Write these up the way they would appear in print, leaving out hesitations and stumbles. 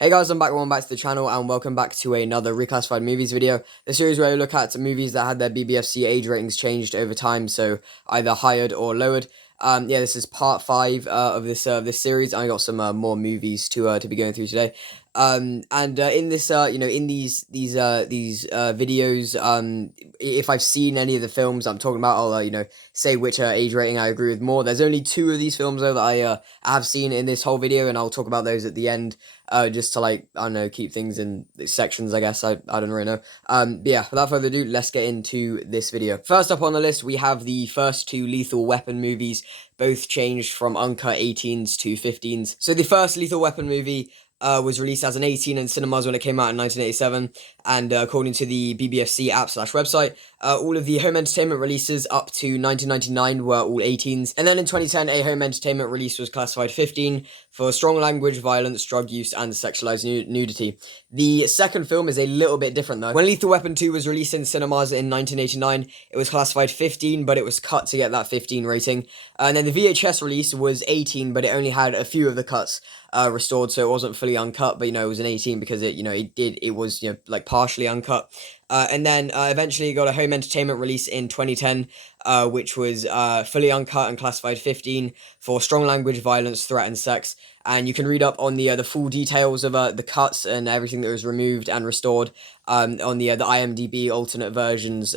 Hey guys, welcome back to the channel and welcome back to another reclassified movies video. The series where we look at movies that had their BBFC age ratings changed over time, so either higher or lowered. This is part 5 of this series. I got some more movies to be going through today. In this in these videos, if I've seen any of the films I'm talking about, I'll say which age rating I agree with more. There's only 2 of these films though that I have seen in this whole video, and I'll talk about those at the end. Just to I don't know, keep things in sections, I guess. I don't really know. Without further ado, let's get into this video. First up on the list, we have the first 2 Lethal Weapon movies, both changed from uncut 18s to 15s. So the first Lethal Weapon movie was released as an 18 in cinemas when it came out in 1987, and according to the BBFC app/website, all of the home entertainment releases up to 1999 were all 18s, and then in 2010 a home entertainment release was classified 15 for strong language, violence, drug use, and sexualized nudity. The second film is a little bit different though. When Lethal Weapon 2 was released in cinemas in 1989, it was classified 15, but it was cut to get that 15 rating, and then the VHS release was 18, but it only had a few of the cuts restored, so it wasn't fully uncut, but it was an 18 because it was partially uncut. And then eventually got a home entertainment release in 2010, which was fully uncut and classified 15 for strong language, violence, threat, and sex. And you can read up on the full details of the cuts and everything that was removed and restored on the IMDb alternate versions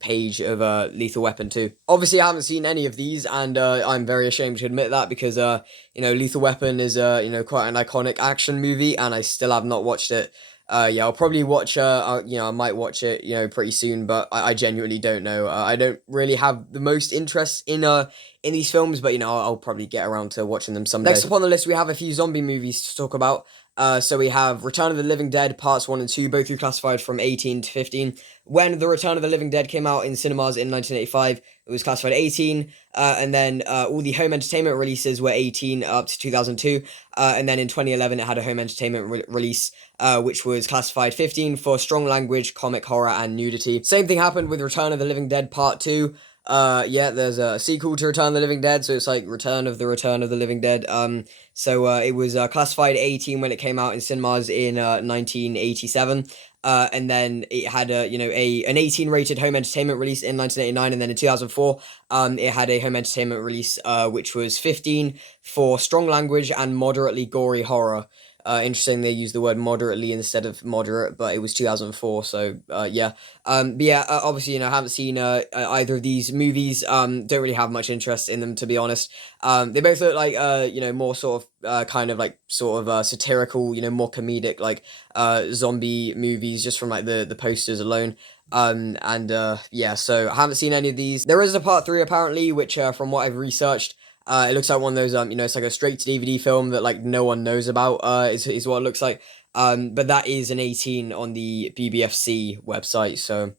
page of Lethal Weapon 2. Obviously, I haven't seen any of these, and I'm very ashamed to admit that because Lethal Weapon is quite an iconic action movie, and I still have not watched it. I'll probably watch, I might watch it, pretty soon, but I genuinely don't know. I don't really have the most interest in these films, but, I'll probably get around to watching them someday. Next up on the list, we have a few zombie movies to talk about. So we have Return of the Living Dead Parts 1 and 2, both reclassified from 18 to 15. When The Return of the Living Dead came out in cinemas in 1985, it was classified 18, and then all the home entertainment releases were 18 up to 2002, and then in 2011 it had a home entertainment release, which was classified 15 for strong language, comic horror, and nudity. Same thing happened with Return of the Living Dead Part 2. There's a sequel to Return of the Living Dead, so it's like Return of the Living Dead. It was classified 18 when it came out in cinemas in 1987. And then it had an 18 rated home entertainment release in 1989, and then in 2004 it had a home entertainment release which was 15 for strong language and moderately gory horror. Interesting, they used the word moderately instead of moderate, but it was 2004, so obviously, I haven't seen either of these movies. Don't really have much interest in them, to be honest. They both look like more sort of satirical, more comedic zombie movies, just from the posters alone. So I haven't seen any of these. There is a part 3 apparently, which from what I've researched, it looks like one of those, it's like a straight to DVD film that no one knows about, is what it looks like. But that is an 18 on the BBFC website, so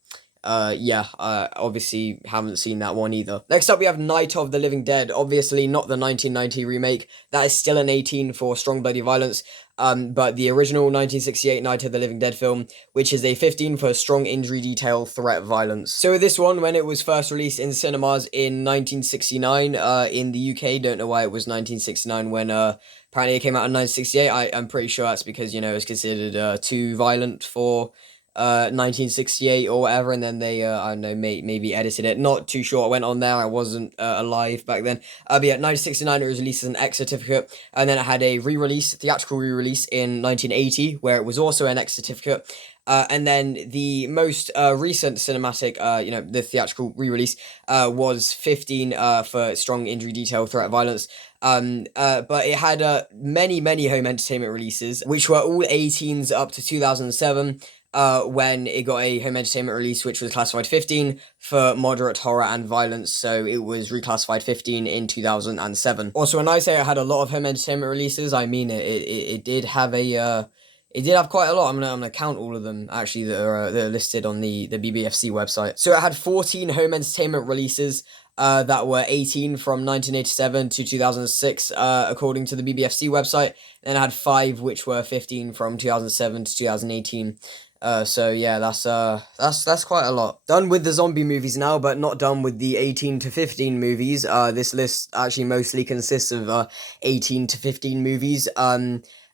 obviously haven't seen that one either. Next up, we have Night of the Living Dead. Obviously not the 1990 remake. That is still an 18 for strong bloody violence. But the original 1968 Night of the Living Dead film, which is a 15 for strong injury detail, threat, violence. So with this one, when it was first released in cinemas in 1969 in the UK, don't know why it was 1969 when apparently it came out in 1968. I'm pretty sure that's because it's considered too violent for 1968 or whatever, and then they I don't know, maybe edited it. Not too sure what went on there. I wasn't alive back then. 1969 it was released as an X certificate, and then it had a theatrical re-release in 1980 where it was also an X certificate. And then the most recent cinematic, the theatrical re-release was 15 for strong injury detail, threat, violence. But it had many home entertainment releases, which were all 18s up to 2007. When it got a home entertainment release, which was classified 15 for moderate horror and violence, so it was reclassified 15 in 2007. Also, when I say it had a lot of home entertainment releases, I mean it did have it did have quite a lot. I'm gonna count all of them actually that are listed on the BBFC website. So it had 14 home entertainment releases that were 18 from 1987 to 2006, according to the BBFC website. And it had 5 which were 15 from 2007 to 2018. So yeah, that's quite a lot. Done with the zombie movies now, but not done with the 18 to 15 movies. This list actually mostly consists of 18 to 15 movies.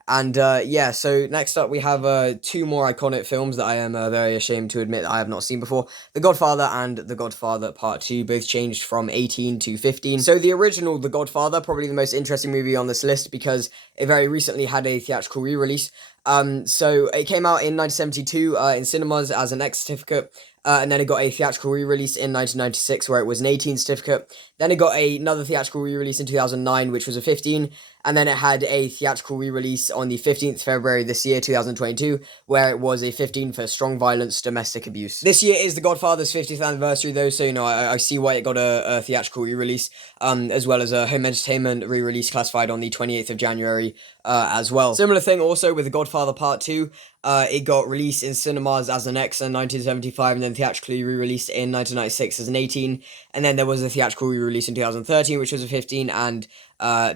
And yeah, so next up we have two more iconic films that I am very ashamed to admit that I have not seen before. The Godfather and The Godfather Part 2, both changed from 18 to 15. So the original The Godfather, probably the most interesting movie on this list because it very recently had a theatrical re-release. So it came out in 1972 in cinemas as an X certificate. And then it got a theatrical re-release in 1996 where it was an 18 certificate. Then it got another theatrical re-release in 2009, which was a 15. And then it had a theatrical re-release on the 15th February this year, 2022, where it was a 15 for strong violence, domestic abuse. This year is The Godfather's 50th anniversary, though, so, I see why it got a theatrical re-release, as well as a home entertainment re-release classified on the 28th of January as well. Similar thing also with The Godfather Part 2. It got released in cinemas as an X in 1975 and then theatrically re-released in 1996 as an 18. And then there was a theatrical re-release in 2013, which was a 15, and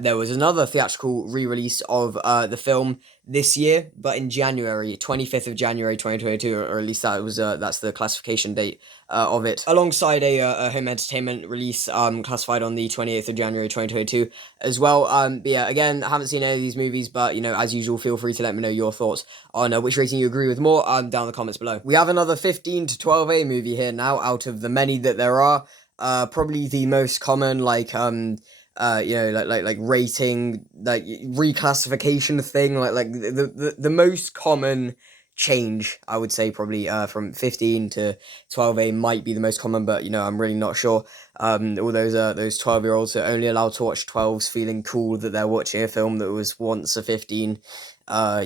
there was another theatrical re-release of the film this year, but in January, 25th of January 2022, or at least that's the classification date of it, alongside a home entertainment release classified on the 28th of January 2022 as well. But yeah, again, I haven't seen any of these movies, but as usual, feel free to let me know your thoughts on which rating you agree with more down in the comments below. We have another 15 to 12A movie here now, out of the many that there are. Probably the most common, like rating, like reclassification thing, like the most common change, I would say, probably from 15 to 12A might be the most common, but I'm really not sure. All those 12-year-olds are only allowed to watch 12s, feeling cool that they're watching a film that was once a 15. I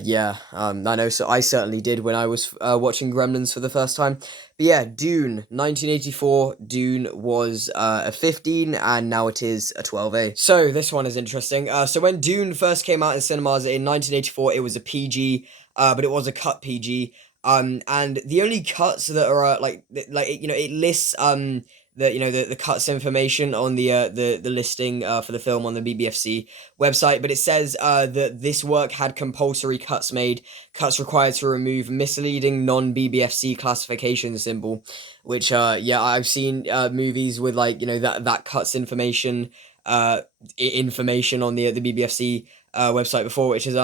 know, so I certainly did when I was watching Gremlins for the first time. But yeah, Dune, 1984, Dune was a 15, and now it is a 12A. So, this one is interesting. So when Dune first came out in cinemas in 1984, it was a PG, but it was a cut PG. And the only cuts that are, it lists, the cuts information on the listing for the film on the BBFC website, but it says that this work had compulsory cuts made, cuts required to remove misleading non-BBFC classification symbol, which I've seen movies with that cuts information information on the BBFC website before, which is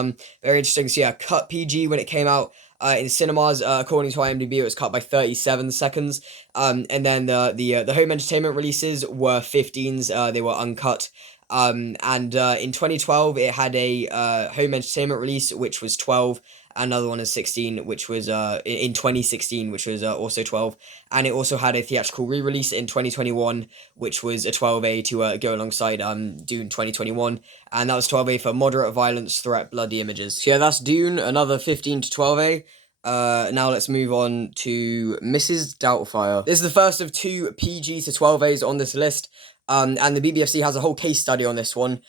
very interesting. So yeah, cut PG when it came out in cinemas, according to IMDb, it was cut by 37 seconds. And then the home entertainment releases were 15s. They were uncut. In 2012, it had a home entertainment release, which was 12. Another one is 16, which was in 2016, which was also 12. And it also had a theatrical re-release in 2021, which was a 12A to go alongside Dune 2021. And that was 12A for moderate violence, threat, bloody images. So yeah, that's Dune, another 15 to 12A. Now let's move on to Mrs. Doubtfire. This is the first of two PG to 12As on this list. And the BBFC has a whole case study on this one.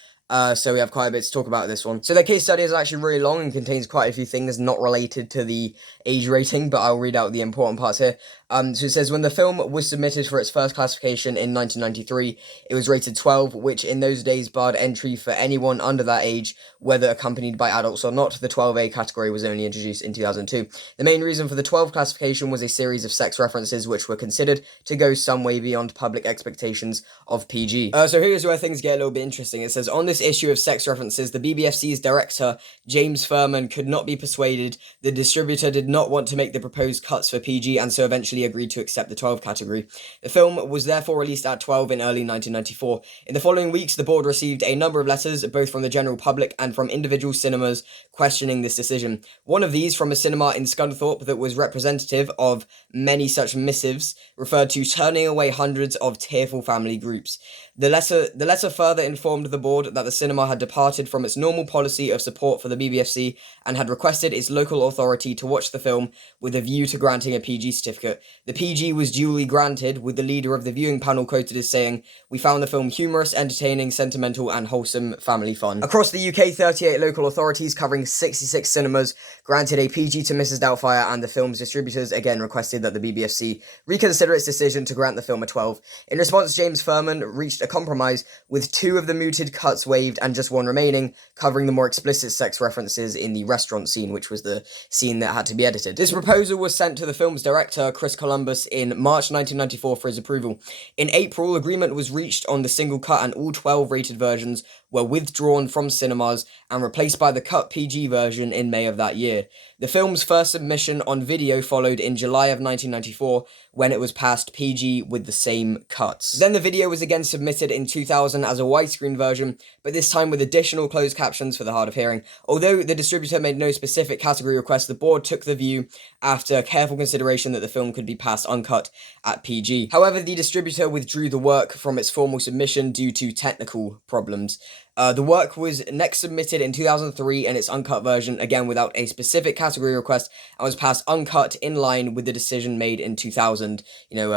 So we have quite a bit to talk about this one. So their case study is actually really long and contains quite a few things not related to the age rating, but I'll read out the important parts here. So it says, when the film was submitted for its first classification in 1993, it was rated 12, which in those days barred entry for anyone under that age, whether accompanied by adults or not. The 12A category was only introduced in 2002. The main reason for the 12 classification was a series of sex references which were considered to go some way beyond public expectations of PG. So here's where things get a little bit interesting. It says, on this issue of sex references, the BBFC's director, James Furman, could not be persuaded. The distributor did not want to make the proposed cuts for PG, and so eventually agreed to accept the 12 category. The film was therefore released at 12 in early 1994. In the following weeks, the board received a number of letters, both from the general public and from individual cinemas, questioning this decision. One of these, from a cinema in Scunthorpe that was representative of many such missives, referred to turning away hundreds of tearful family groups. The letter further informed the board that the cinema had departed from its normal policy of support for the BBFC and had requested its local authority to watch the film with a view to granting a PG certificate. The PG was duly granted, with the leader of the viewing panel quoted as saying, "We found the film humorous, entertaining, sentimental and wholesome family fun." Across the UK, 38 local authorities covering 66 cinemas granted a PG to Mrs. Doubtfire, and the film's distributors again requested that the BBFC reconsider its decision to grant the film a 12. In response, James Furman reached a compromise with two of the mooted cuts waived and just one remaining, covering the more explicit sex references in the restaurant scene, which was the scene that had to be edited. This proposal was sent to the film's director, Chris Columbus, in March 1994 for his approval. In April, agreement was reached on the single cut, and all 12 rated versions were withdrawn from cinemas and replaced by the cut PG version in May of that year. The film's first submission on video followed in July of 1994, when it was passed PG with the same cuts. Then the video was again submitted in 2000 as a widescreen version, but this time with additional closed captions for the hard of hearing. Although the distributor made no specific category request, the board took the view, after careful consideration, that the film could be passed uncut at PG. However, the distributor withdrew the work from its formal submission due to technical problems. The work was next submitted in 2003 in its uncut version, again without a specific category request, and was passed uncut in line with the decision made in 2000,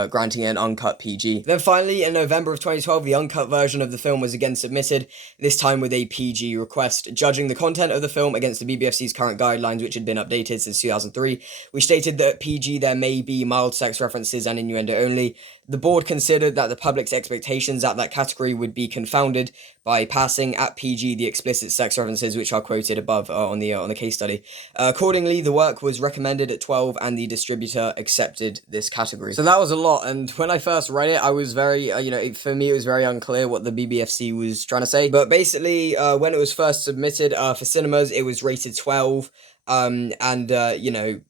granting it an uncut PG. Then finally, in November of 2012, the uncut version of the film was again submitted, this time with a PG request. Judging the content of the film against the BBFC's current guidelines, which had been updated since 2003, which stated that PG there may be mild sex references and innuendo only, the board considered that the public's expectations at that category would be confounded by passing at PG the explicit sex references which are quoted above on the case study. Accordingly, the work was recommended at 12, and the distributor accepted this category. So that was a lot, and when I first read it, I was very, for me it was very unclear what the BBFC was trying to say. But basically, when it was first submitted for cinemas, it was rated 12, the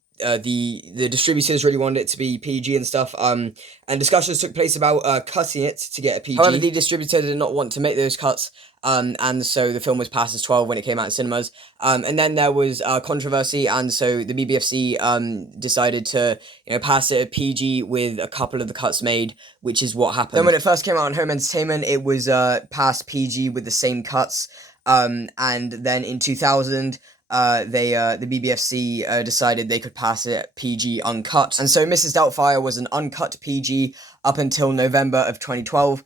distributors really wanted it to be PG and stuff, and discussions took place about cutting it to get a PG. However, the distributor did not want to make those cuts, and so the film was passed as 12 when it came out in cinemas, and then there was controversy, and so the BBFC decided to pass it at PG with a couple of the cuts made, which is what happened. Then when it first came out on home entertainment, it was passed PG with the same cuts, and then in 2000, the BBFC decided they could pass it PG uncut, and so Mrs. Doubtfire was an uncut PG up until November of 2012,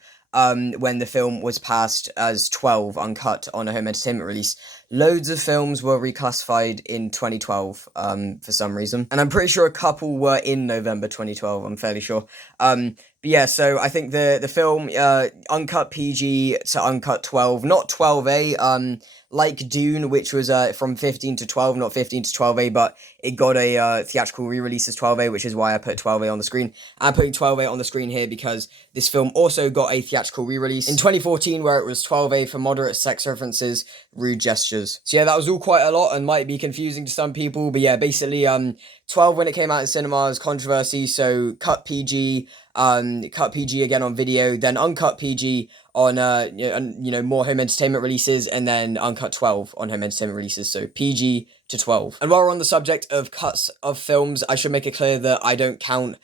when the film was passed as 12 uncut on a home entertainment release. Loads of films were reclassified in 2012 for some reason, and I'm pretty sure a couple were in November 2012, I'm fairly sure. But yeah, so I think the film uncut PG to uncut 12, not 12A, like Dune, which was from 15 to 12, not 15 to 12A, but it got a theatrical re-release as 12A, which is why I put 12A on the screen. I'm putting 12A on the screen here because this film also got a theatrical re-release in 2014, where it was 12A for moderate sex references, rude gestures. So yeah, that was all quite a lot and might be confusing to some people, but yeah, basically 12 when it came out in cinemas, controversy, so cut PG again on video, then uncut PG on more home entertainment releases, and then uncut 12 on home entertainment releases, so PG to 12. And while we're on the subject of cuts of films, I should make it clear that I don't count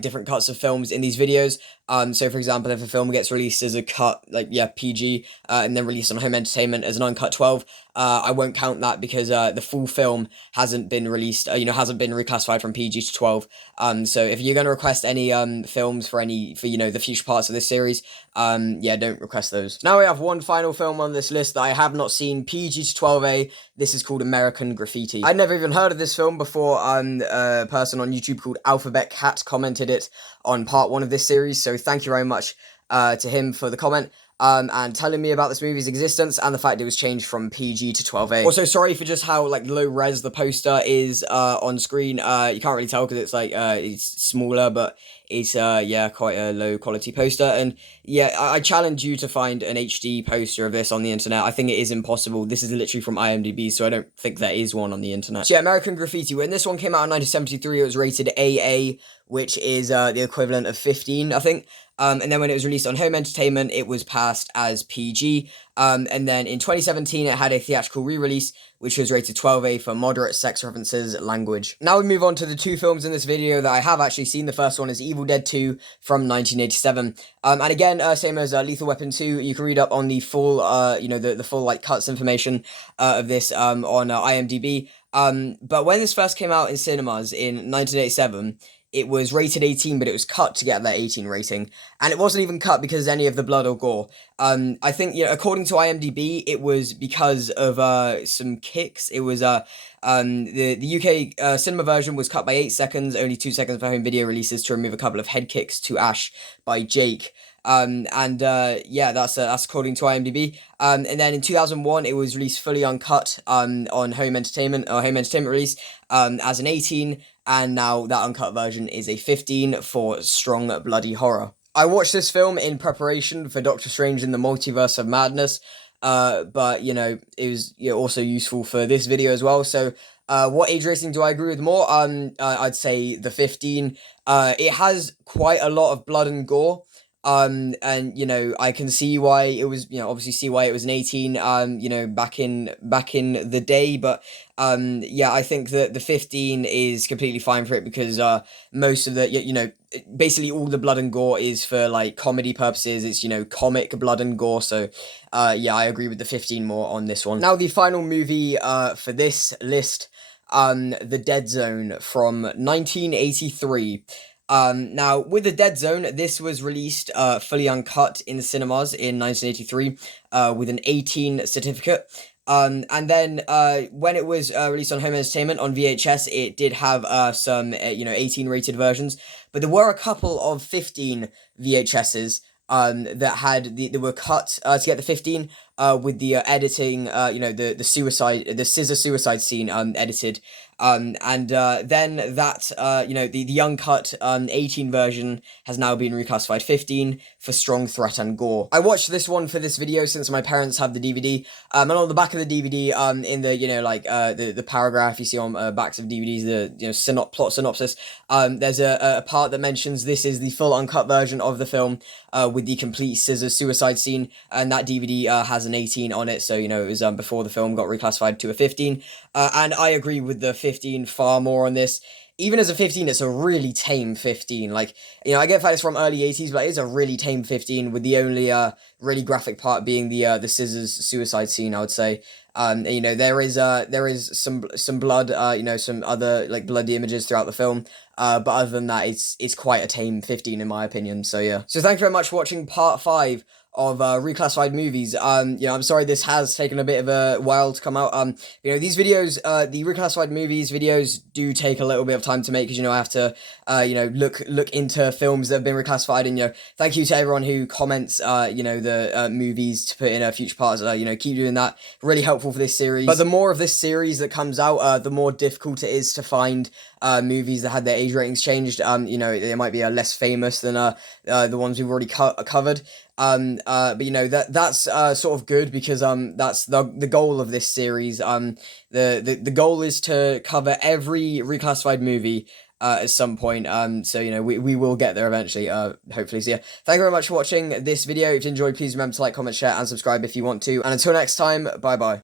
different cuts of films in these videos. So for example, if a film gets released as a cut, PG, and then released on home entertainment as an uncut 12, I won't count that because the full film hasn't been released, hasn't been reclassified from PG to 12. So if you're going to request any films for the future parts of this series, don't request those. Now we have one final film on this list that I have not seen, PG to 12A. This is called American Graffiti. I'd never even heard of this film before a person on YouTube called Alphabet Cat commented it on part 1 of this series, so thank you very much to him for the comment. And telling me about this movie's existence and the fact it was changed from PG to 12A. Also, sorry for just how low res the poster is on screen. You can't really tell because it's it's smaller, but it's quite a low quality poster. And yeah, I challenge you to find an HD poster of this on the internet. I think it is impossible. This is literally from IMDb, so I don't think there is one on the internet. So yeah, American Graffiti. When this one came out in 1973, it was rated AA, which is the equivalent of 15, I think. And then when it was released on home entertainment, it was passed as PG. And then in 2017, it had a theatrical re-release, which was rated 12A for moderate sex references language. Now we move on to the two films in this video that I have actually seen. The first one is Evil Dead 2 from 1987. And again, same as Lethal Weapon 2, you can read up on the full, the full cuts information of this on IMDb. But when this first came out in cinemas in 1987, it was rated 18, but it was cut to get that 18 rating. And it wasn't even cut because of any of the blood or gore. I think, according to IMDb, it was because of some kicks. It was, the UK cinema version was cut by 8 seconds, only 2 seconds for home video releases to remove a couple of head kicks to Ash by Jake. Yeah, that's according to IMDb. And then in 2001, it was released fully uncut on Home Entertainment or Home Entertainment release as an 18, and now that uncut version is a 15 for strong bloody horror. I watched this film in preparation for Doctor Strange in the Multiverse of Madness, but it was also useful for this video as well. So, what age rating do I agree with more? I'd say the 15. It has quite a lot of blood and gore. And I can see why it was, obviously see why it was an 18, back in the day, but yeah, I think that the 15 is completely fine for it because most of the, basically all the blood and gore is for like comedy purposes. It's, comic blood and gore. So yeah, I agree with the 15 more on this one. Now the final movie for this list, The Dead Zone from 1983. Now, with The Dead Zone, this was released fully uncut in cinemas in 1983 with an 18 certificate. And then when it was released on Home Entertainment on VHS, it did have some 18 rated versions, but there were a couple of 15 VHSs that had they were cut to get the 15 with the editing, the scissor suicide scene edited. And then that the uncut 18 version has now been reclassified 15 for strong threat and gore. I watched this one for this video since my parents have the DVD, and on the back of the DVD, in the the paragraph you see on backs of DVDs, the plot synopsis, there's a part that mentions this is the full uncut version of the film with the complete scissor suicide scene, and that DVD has an 18 on it, so it was before the film got reclassified to a 15, and I agree with the 15 far more on this. Even as a 15, it's a really tame 15. Like, I get the fact it's from early 80s, but it's a really tame 15, with the only really graphic part being the scissors suicide scene, I would say. There is some blood, some other like bloody images throughout the film. But other than that, it's quite a tame 15 in my opinion. So yeah. So thank you very much for watching part 5 of reclassified movies. I'm sorry this has taken a bit of a while to come out. These videos, the reclassified movies videos do take a little bit of time to make because I have to look into films that have been reclassified, and thank you to everyone who comments the movies to put in future parts. Keep doing that. Really helpful for this series. But the more of this series that comes out, the more difficult it is to find movies that had their age ratings changed. They might be less famous than the ones we've already covered. But that's sort of good because that's the goal of this series. The goal is to cover every reclassified movie at some point. So we will get there eventually, hopefully. So yeah, thank you very much for watching this video. If you enjoyed, please remember to like, comment, share, and subscribe if you want to. And until next time, bye bye.